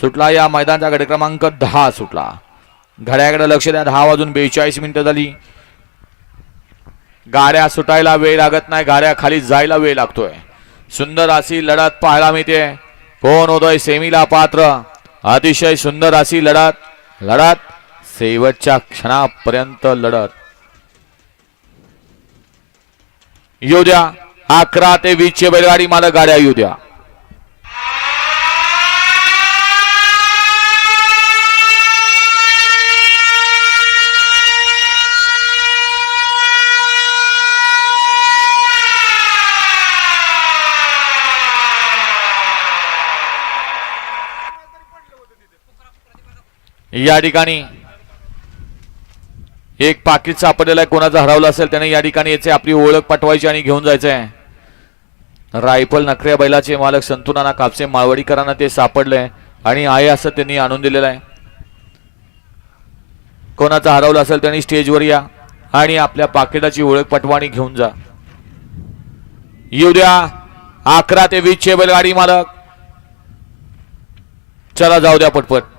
सुटला या मैदानचा घडी क्रमांक दहा सुटला घड्याकडे लक्ष द्या दहा वाजून बेचाळीस मिनिटं झाली गाड्या सुटायला वेळ लागत नाही गाड्या खाली जायला वेळ लागतोय सुंदर अशी लढत पाहायला मिळते कोण होतोय सेमीला पात्र अतिशय सुंदर अशी लढत लढत शेवटच्या क्षणापर्यंत लढत येऊ द्या अकरा ते वीसचे बैलगाडी मला गाड्या येऊ द्या या ठिकाणी एक पाकिट सापडलेला आहे कोणाचा हरवला असेल त्याने या ठिकाणी याचे आपली ओळख पटवायची आणि घेऊन जायचं आहे रायफल नखऱ्या बैलाचे मालक संतुनाना कापसे माळवडीकरांना ते सापडलंय आणि आहे असं त्यांनी आणून दिलेलं आहे कोणाचा हरवला असेल त्यांनी स्टेजवर या आणि आपल्या पाकिटाची ओळख पटवाणी आणि घेऊन जा येऊ द्या अकरा ते वीसचे बैलगाडी मालक चला जाऊ द्या पटपट